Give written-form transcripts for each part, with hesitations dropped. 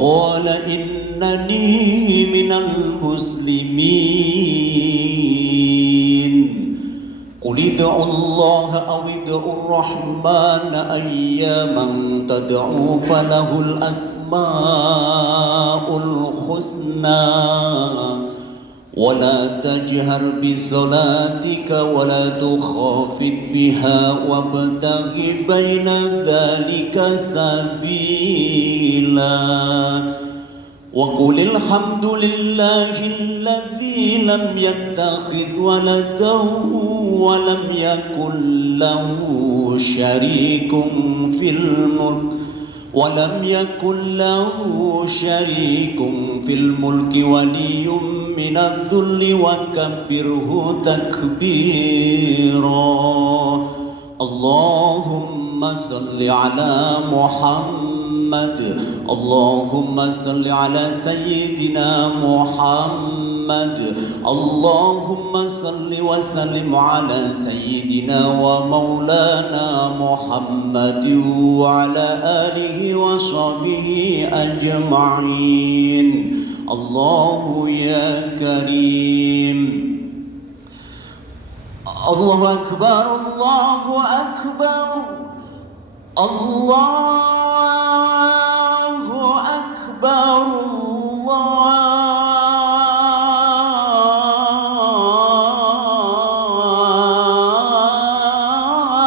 قال إنني من المسلمين قل ادعوا الله أو ادعوا الرحمن أيما تدعوا فله الأسماء الحسنى ولا تجهر بصلاتك ولا تخافت بها وابتغ بين ذلك سبيلا وقل الحمد لله الذي لم يتخذ ولدا ولم يكن له شريك في الملك ولي من الذل وكبره تكبيرا اللهم صل على محمد اللهم صل على سيدنا محمد اللهم صل وسلم على سيدنا ومولانا محمد وعلى آله وصحبه أجمعين الله يا كريم الله أكبر الله أكبر الله أكبر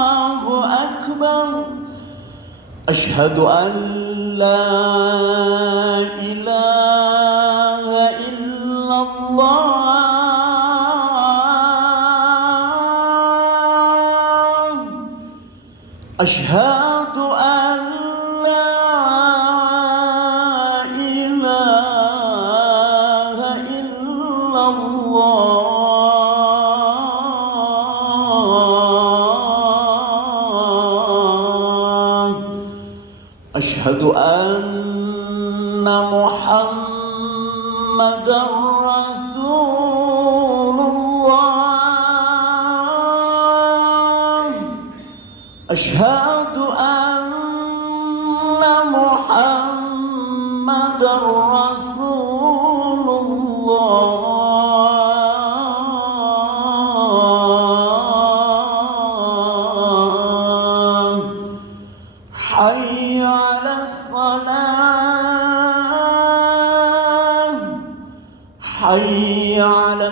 الله أكبر أشهد أن لا إله إلا الله أشهد أن لا إله إلا الله أشهد أن محمدًا رسول الله أشهد أن محمدًا رسول الله حي على الصلاة حي على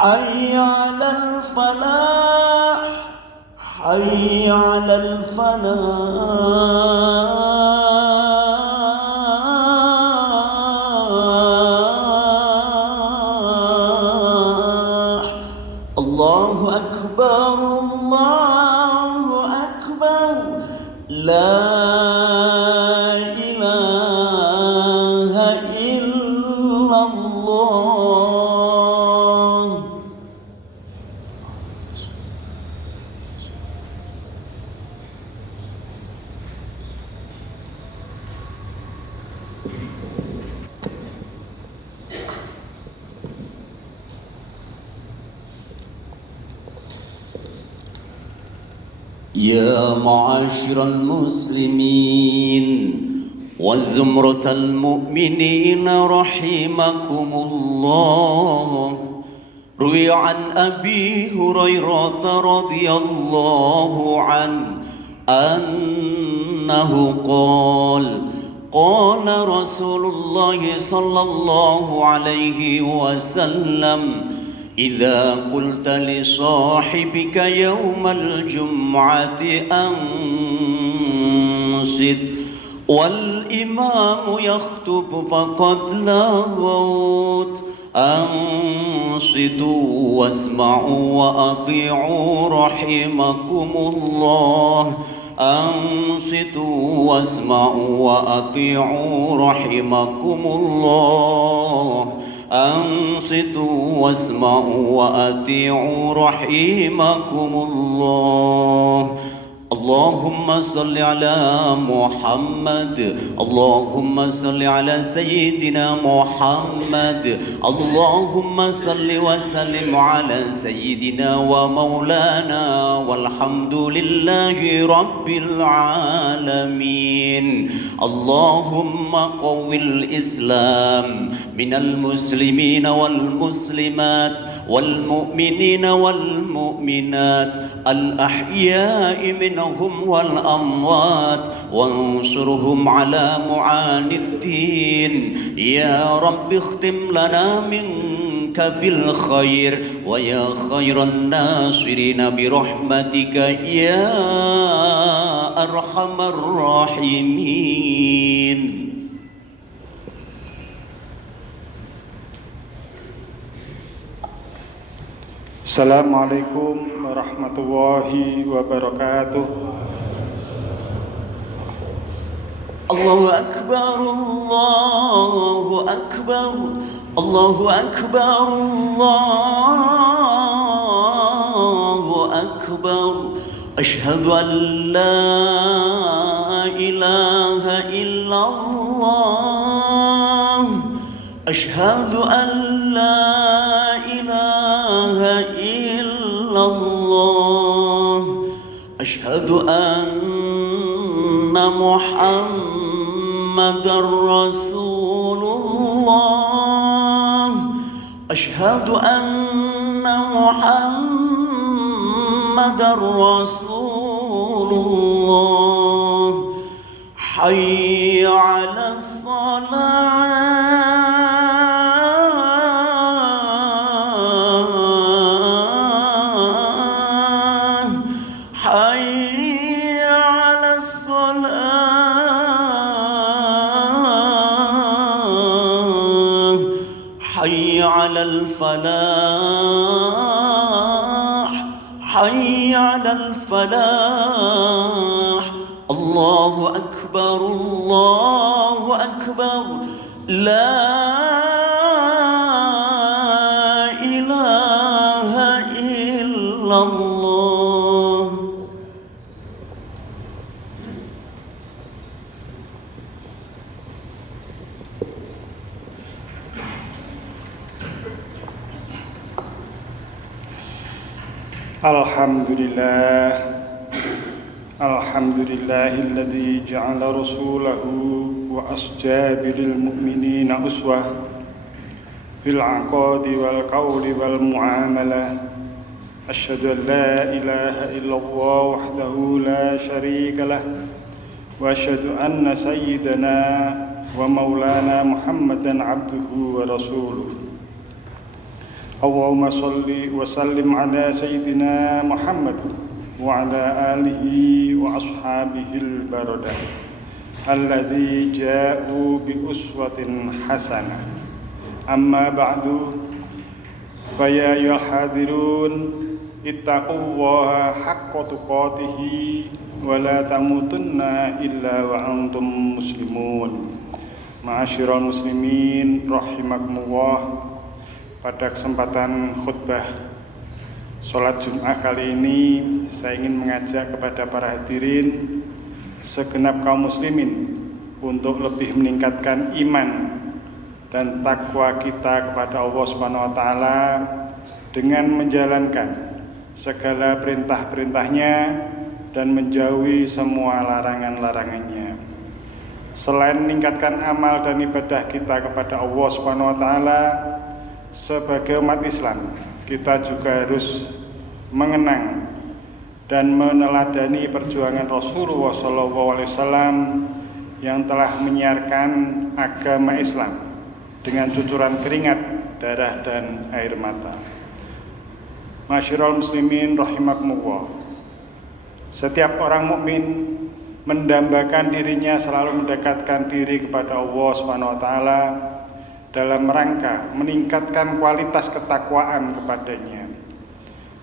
حي على الفلاح حي على الفلاح الله أكبر الله أكبر لا إله إلا الله يا معاشر المسلمين وزمرة المؤمنين رحمكم الله روي عن أبي هريرة رضي الله عنه أنه قال قال رسول الله صلى الله عليه وسلم إذا قلت لصاحبك يوم الجمعة أنصت والإمام يخطب فقد لغوت أنصتوا واسمعوا وأطيعوا رحمكم الله أنصتوا واسمعوا وأطيعوا رحمكم الله أنصتوا واسمعوا وأطيعوا رحمكم الله اللهم صل على محمد اللهم صل على سيدنا محمد اللهم صل وسلم على سيدنا ومولانا والحمد لله رب العالمين اللهم قو الإسلام من المسلمين والمسلمات والمؤمنين والمؤمنات الأحياء منهم والأموات وانصرهم على معاني الدين يا رب اختم لنا منك بالخير ويا خير الناصرين برحمتك يا أرحم الراحمين. Assalamualaikum warahmatullahi wabarakatuh. Allahu Akbar, Allahu Akbar, Allahu Akbar, Allahu Akbar. Ashhadu an la ilaha illallah. Ashhadu an la ilaha illallah. Ashhadu anna Muhammadar Rasulullah. Ashhadu anna Muhammadar Rasulullah. Hayya 'alas salat. حي على الفلاح حي على الفلاح. الله أكبر الله أكبر لا إله إلا الله. Alhamdulillah Alhamdulillahilladzi ja'ala rasulahu wa asjabiril mu'minina uswah fil aqadi wal qawli wal muamalah. Asyhadu an la ilaha illallah wahdahu la syarika lah wa asyhadu anna sayyidana wa maulana Muhammadan abduhu wa rasuluh. Allahumma salli wa sallim ala sayyidina Muhammad wa ala alihi wa ashabihil baradah alladzi ja'u bi uswatin hasanah. Amma ba'du, fa ya ayyuhal hadirun ittaqullaha haqqa tuqatih wa la tamutunna illa wa antum muslimun. Ma'asyiral muslimin rahimakumullah. Pada kesempatan khutbah sholat Jum'ah kali ini, saya ingin mengajak kepada para hadirin segenap kaum muslimin untuk lebih meningkatkan iman dan takwa kita kepada Allah Subhanahu wa taala dengan menjalankan segala perintah-perintahnya dan menjauhi semua larangan-larangannya. Selain meningkatkan amal dan ibadah kita kepada Allah Subhanahu wa taala, sebagai umat Islam, kita juga harus mengenang dan meneladani perjuangan Rasulullah SAW yang telah menyiarkan agama Islam dengan cucuran keringat, darah, dan air mata. Masyiral muslimin rahimakumullah. Setiap orang mukmin mendambakan dirinya selalu mendekatkan diri kepada Allah Subhanahu wa taala dalam rangka meningkatkan kualitas ketakwaan kepadanya.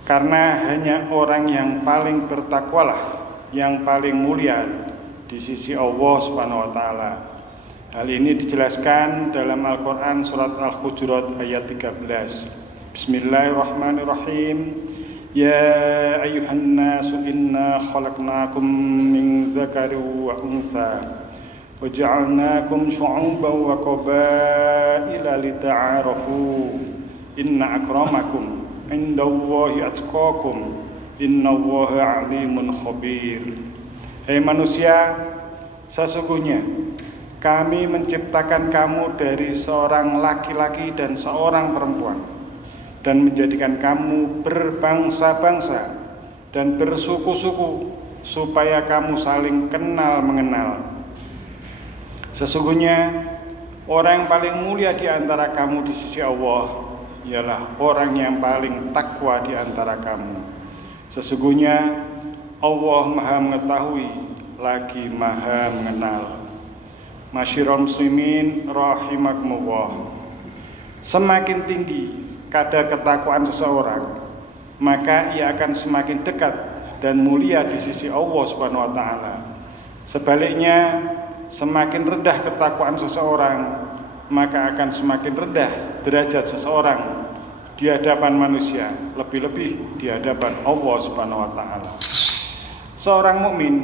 Karena hanya orang yang paling bertakwalah yang paling mulia di sisi Allah Subhanahu wa taala. Hal ini dijelaskan dalam Al-Qur'an surat Al-Hujurat ayat 13. Bismillahirrahmanirrahim. يا أيها الناس إنا خلقناكم من ذكر وأنثى وجعلناكم شعوبا وقبائل لتعارفوا إن أكرمكم عند الله أتقاكم إن الله عليم خبير. Hai manusia, sesungguhnya kami menciptakan kamu dari seorang laki-laki dan seorang perempuan, dan menjadikan kamu berbangsa-bangsa dan bersuku-suku supaya kamu saling kenal mengenal. Sesungguhnya orang yang paling mulia di antara kamu di sisi Allah ialah orang yang paling takwa di antara kamu. Sesungguhnya Allah Maha Mengetahui lagi Maha Mengenal. Masyiral muslimin rahimakumullah. Semakin tinggi kadar ketakwaan seseorang, maka ia akan semakin dekat dan mulia di sisi Allah Subhanahu wa taala. Sebaliknya, semakin rendah ketakwaan seseorang, maka akan semakin rendah derajat seseorang di hadapan manusia, lebih-lebih di hadapan Allah Subhanahu wa taala. Seorang mukmin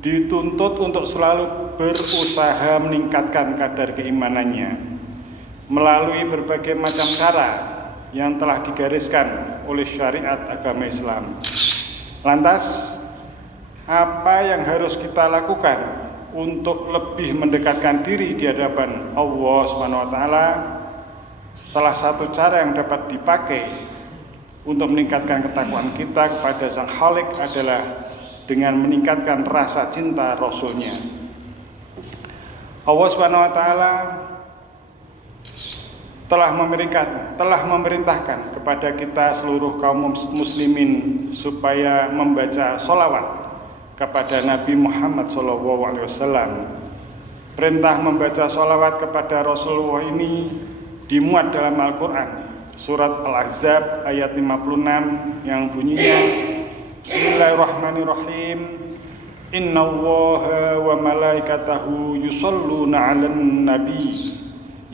dituntut untuk selalu berusaha meningkatkan kadar keimanannya melalui berbagai macam cara yang telah digariskan oleh syariat agama Islam. Lantas, apa yang harus kita lakukan untuk lebih mendekatkan diri di hadapan Allah Subhanahu wa taala? Salah satu cara yang dapat dipakai untuk meningkatkan ketakwaan kita kepada Sang Khalik adalah dengan meningkatkan rasa cinta Rasulnya. Allah Subhanahu wa taala telah memerintahkan kepada kita seluruh kaum muslimin supaya membaca sholawat kepada Nabi Muhammad SAW. Perintah membaca sholawat kepada Rasulullah ini dimuat dalam Al-Quran, surat Al-Ahzab ayat 56 yang bunyinya, Bismillahirrahmanirrahim. Innallaha wa malaikatahu yusholluna 'alan nabi.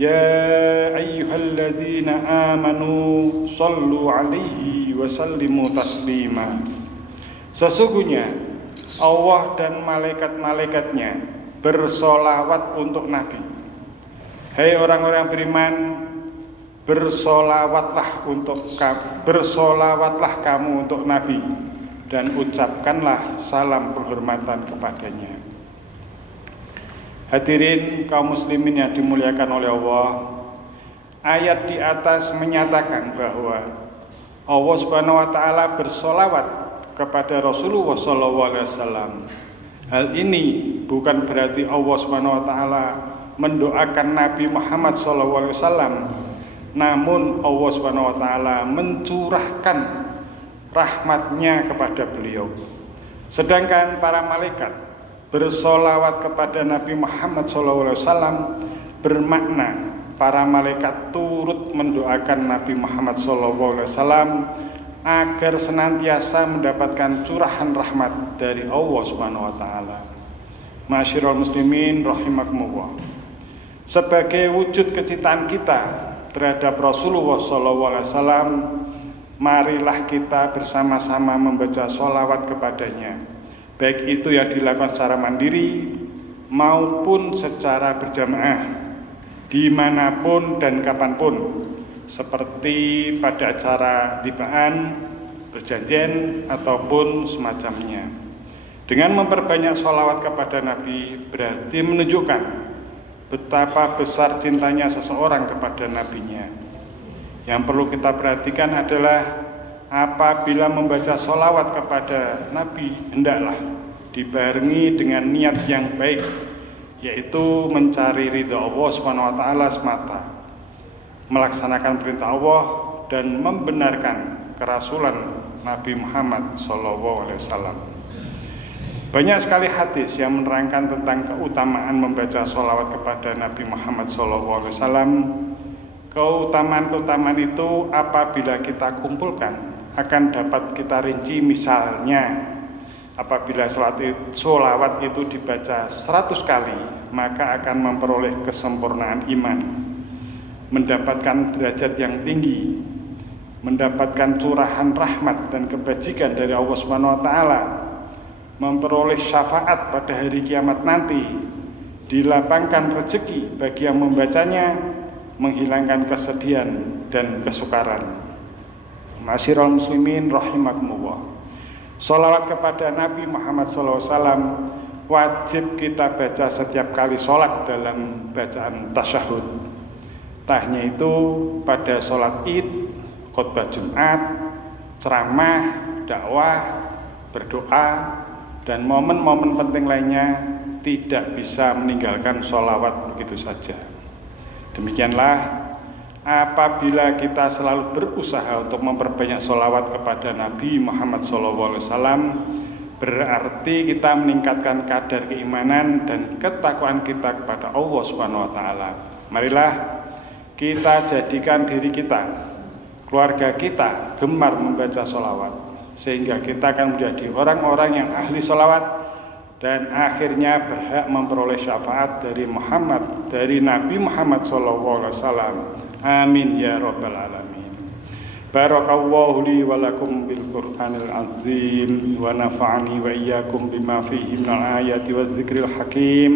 Ya ayyuhalladzina amanu shallu 'alaihi wa sallimu taslima. Sesungguhnya Allah dan malaikat-malaikatnya bersolawat untuk Nabi. Hai orang-orang beriman, bersolawatlah kamu untuk Nabi dan ucapkanlah salam penghormatan kepadanya. Hadirin kaum muslimin yang dimuliakan oleh Allah, ayat di atas menyatakan bahwa Allah Subhanahu wa taala bersolawat kepada Rasulullah SAW. Hal ini bukan berarti Allah Subhanahu wa taala mendoakan Nabi Muhammad SAW, namun Allah Subhanahu wa taala mencurahkan rahmatnya kepada beliau. Sedangkan para malaikat bersolawat kepada Nabi Muhammad SAW bermakna para malaikat turut mendoakan Nabi Muhammad SAW agar senantiasa mendapatkan curahan rahmat dari Allah Subhanahu wa taala. Masyiral muslimin rahimakumullah. Sebagai wujud kecintaan kita terhadap Rasulullah SAW, marilah kita bersama-sama membaca sholawat kepadanya, baik itu yang dilakukan secara mandiri maupun secara berjamaah, dimanapun dan kapanpun, seperti pada acara tibaan, perjanjian, ataupun semacamnya. Dengan memperbanyak sholawat kepada Nabi berarti menunjukkan betapa besar cintanya seseorang kepada Nabinya. Yang perlu kita perhatikan adalah apabila membaca sholawat kepada Nabi, hendaklah dibarengi dengan niat yang baik, yaitu mencari ridha Allah Subhanahu wa taala semata, melaksanakan perintah Allah dan membenarkan kerasulan Nabi Muhammad SAW. Banyak sekali hadis yang menerangkan tentang keutamaan membaca sholawat kepada Nabi Muhammad SAW. Keutamaan-keutamaan itu apabila kita kumpulkan akan dapat kita rinci. Misalnya, apabila sholawat itu dibaca 100 kali, maka akan memperoleh kesempurnaan iman, mendapatkan derajat yang tinggi, mendapatkan curahan rahmat dan kebajikan dari Allah Subhanahu wa taala, memperoleh syafaat pada hari kiamat nanti, dilapangkan rezeki bagi yang membacanya, menghilangkan kesedihan dan kesukaran. Ma'asyiral muslimin rahimakumullah. Sholawat kepada Nabi Muhammad SAW wajib kita baca setiap kali sholat dalam bacaan tasyahud. Tak hanya itu, pada sholat id, khutbah Jumat, ceramah, dakwah, berdoa, dan momen-momen penting lainnya tidak bisa meninggalkan sholawat begitu saja. Demikianlah apabila kita selalu berusaha untuk memperbanyak sholawat kepada Nabi Muhammad SAW, berarti kita meningkatkan kadar keimanan dan ketakwaan kita kepada Allah Subhanahu wa taala. Marilah kita jadikan diri kita, keluarga kita gemar membaca sholawat, sehingga kita akan menjadi orang-orang yang ahli sholawat dan akhirnya berhak memperoleh syafaat dari Nabi Muhammad SAW. Amin ya rabbal alamin. Barakallahu li wa lakum bil Qur'anil azim wa nafa'ani wa iyyakum bima fihi minal ayati wadh-dhikril hakim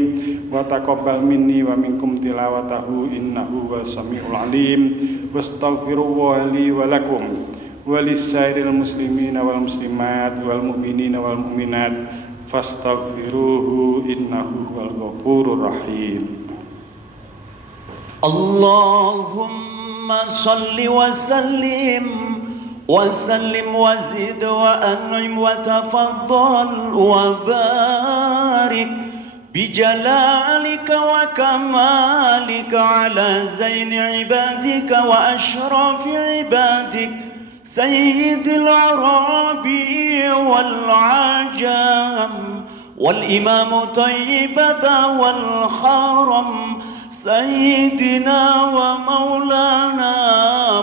wa taqabbal minni wa minkum tilawatahu innahu was-sami'ul alim. Wastaghfirullaha li wa lakum wa lis-sairil muslimina wal muslimat wal mu'minina wal mu'minat fastaghfiruhu innahu huwal ghafurur rahim. Allahumma salli wa sallim wa zid wa an'im wa tafaddal wa barik bijalalika wa kamalika ala zaini ibadika wa ashrafi ibadik sayyidil arabi wal ajam wal imamu tayyibata wal haram Sayyidina wa maulana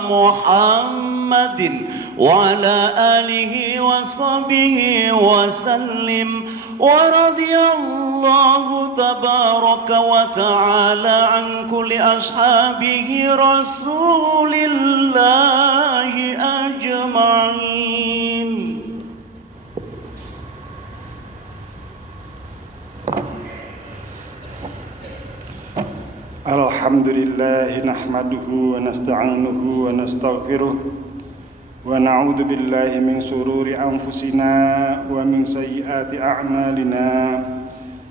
Muhammadin wa ala alihi wa sahbihi wa sallim wa radiyallahu tabaraka wa ta'ala an kulli ashabihi rasulillahi ajma'in. Alhamdulillah nahmaduhu wa nasta'inuhu wa nastaghfiruh wa na'udzu billahi min shururi anfusina wa min sayyiati a'malina.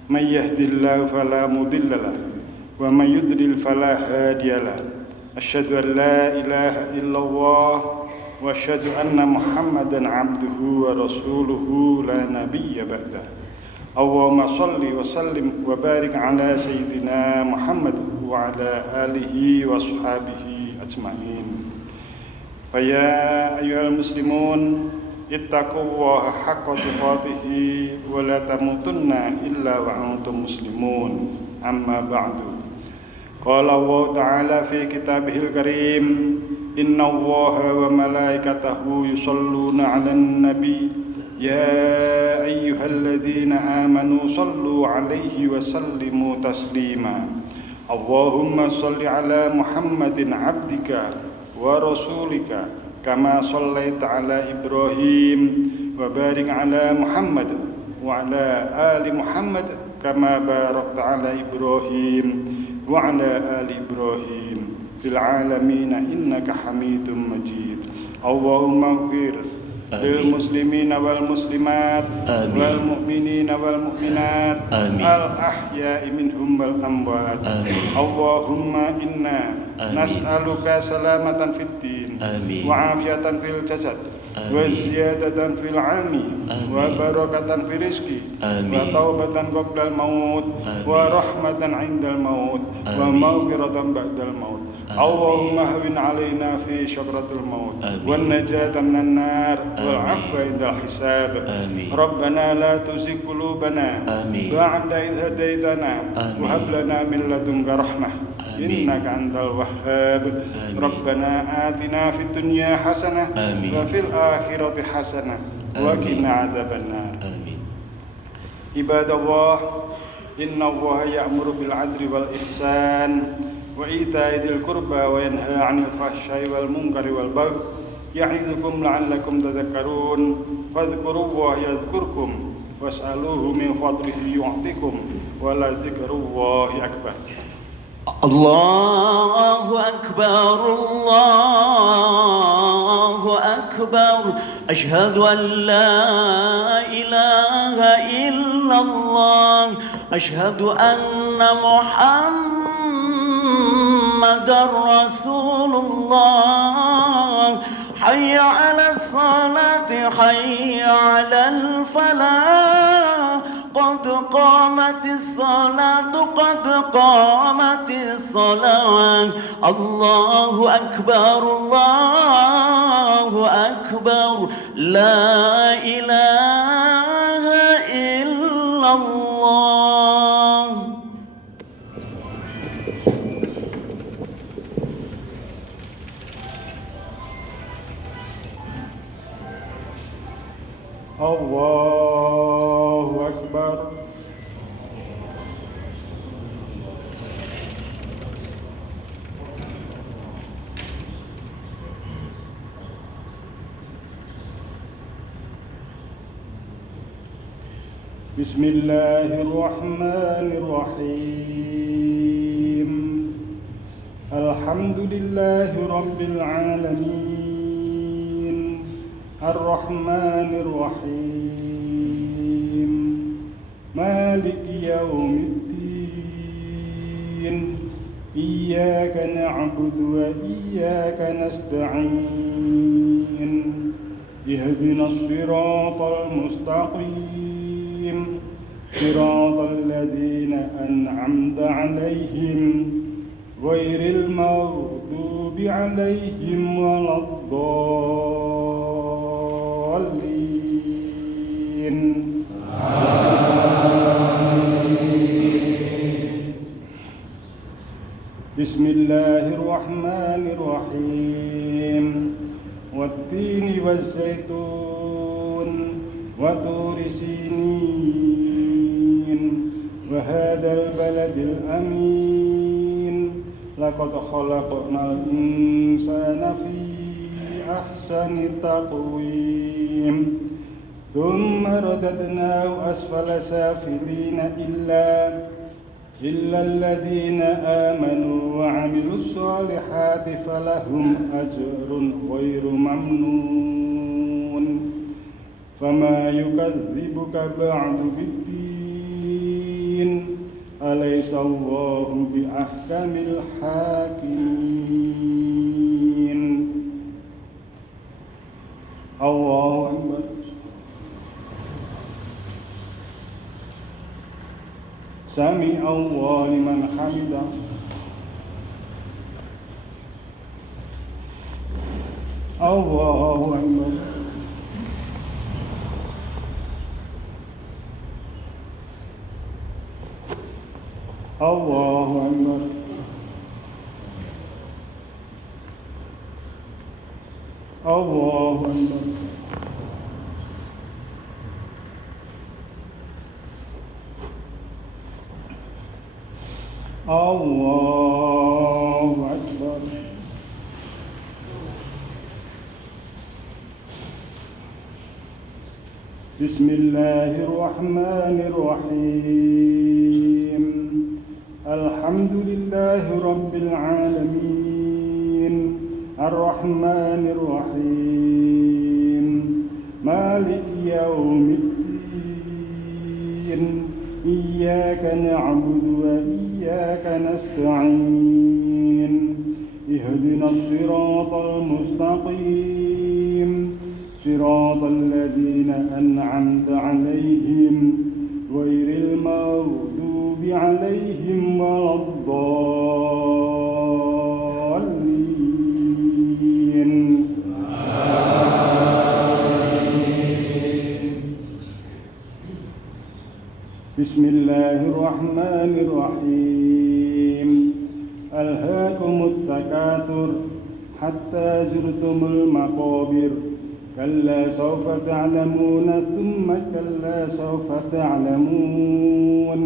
May yahdihillahu fala mudilla lahu wa may yudlil fala hadiya lahu. Asyhadu an la ilaha illallah wa asyhadu anna Muhammadan 'abduhu wa rasuluhu la nabiyya ba'dahu. Allahumma shalli wa sallim wa barik ala sayyidina Muhammad wa ala alihi wa ashabihi ajma'in. Fa ya ayyuhal muslimun ittaqullaha haqqa tuqatih wa la tamutunna illa wa antum muslimun. Amma ba'du. Qala Allah ta'ala fi kitabihil karim, inna Allaha wa malaikatahu yusalluna 'alan nabi يا أيها الذين آمنوا صلوا عليه وسلموا تسليما. اللهم صل على محمد عبدك ورسولك كما صليت على إبراهيم وبارك على محمد وعلى آل محمد كما باركت على إبراهيم وعلى آل إبراهيم في العالمين إنك حميد مجيد. اللهم اغفر للمسلمين والمسلمات والمؤمنين والمؤمنات الأحياء منهم والأموات. اللهم إنا نسألك سلامة في الدين وعافية في الجسد وزيادة في العلم وبركة في الرزق وتوبة قبل الموت ورحمة عند الموت ومغفرة بعد الموت. اللهم هون علينا في شكرة الموت والنجاة من النار والعفو عند الحساب. ربنا لا تزغ قلوبنا بعد إذ هديتنا وهب لنا من لدنك رحمة إنك أنت الوهاب. ربنا آتنا في الدنيا حسنة وفي الآخرة حسنة وقنا عذاب النار. عباد الله إن الله يأمر بالعدل والإحسان وإيتاء ذي القربى وينهى عن الفحشاء والمنكر والبغي يعظكم لعلكم تذكرون فاذكروا الله يذكركم واسألوه من فضله يعطكم ولذكر الله أكبر. الله أكبر الله أكبر أشهد أن لا إله إلا الله أشهد أن محمدا رسول الله حي على الصلاة حي على الفلاح قد قامت الصلاة قد قامت الصلاة الله أكبر لا إله إلا الله. الله أكبر. بسم الله الرحمن الرحيم الحمد لله رب العالمين الرحمن الرحيم مالك يوم الدين إياك نعبد وإياك نستعين اهدنا الصراط المستقيم صراط الذين أنعمت عليهم غير المغضوب عليهم ولا الضالين. بسم الله الرحمن الرحيم والتين والزيتون وطور سينين وهذا البلد الأمين لقد خلقنا الإنسان في أحسن تقويم ثم رددناه أسفل سافلين إلا الذين آمنوا وعملوا الصالحات فلهم أجر غير ممنون فما يكذبك بعد بالدين أليس الله بأحكم الحاكمين. الله أكبر. سمع الله لمن حمده. الله أكبر. الله أكبر. الله أكبر. الله أكبر. بسم الله الرحمن الرحيم الحمد لله رب العالمين الرحمن الرحيم مالك يوم الدين إياك نعبد وإياك نستعين اهدنا الصراط المستقيم صراط الذين أنعمت عليهم غير المغضوب عليهم ولا الضالين. بسم الله الرحمن الرحيم ألهاكم التكاثر حتى زرتم المقابر كلا سوف تعلمون ثم كلا سوف تعلمون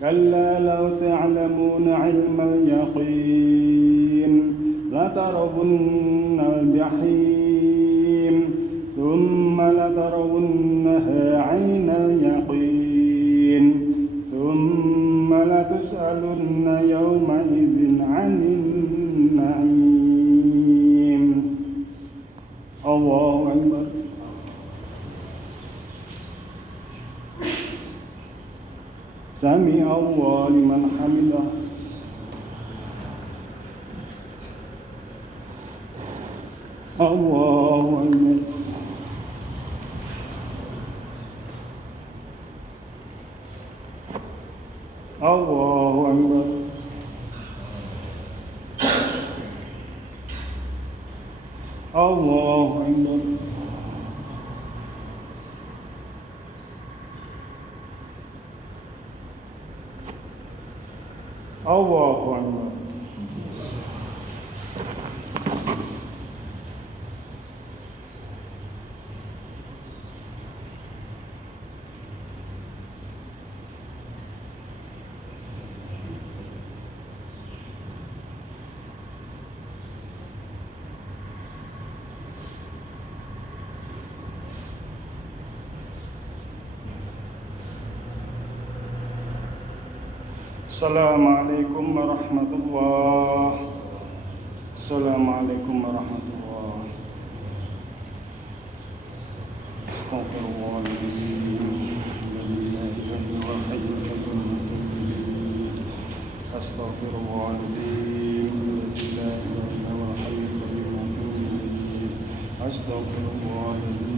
كلا لو تعلمون علم اليقين لترون الجحيم يصلونها عين اليقين ثم لتسألن يومئذ عن النعيم. الله أكبر. سمع الله لمن حمده. الله أكبر. الله أكبر. الله أكبر. الله أكبر. Assalamualaikum warahmatullahi. Assalamualaikum warahmatullahi. Astaghfirullahaladzim.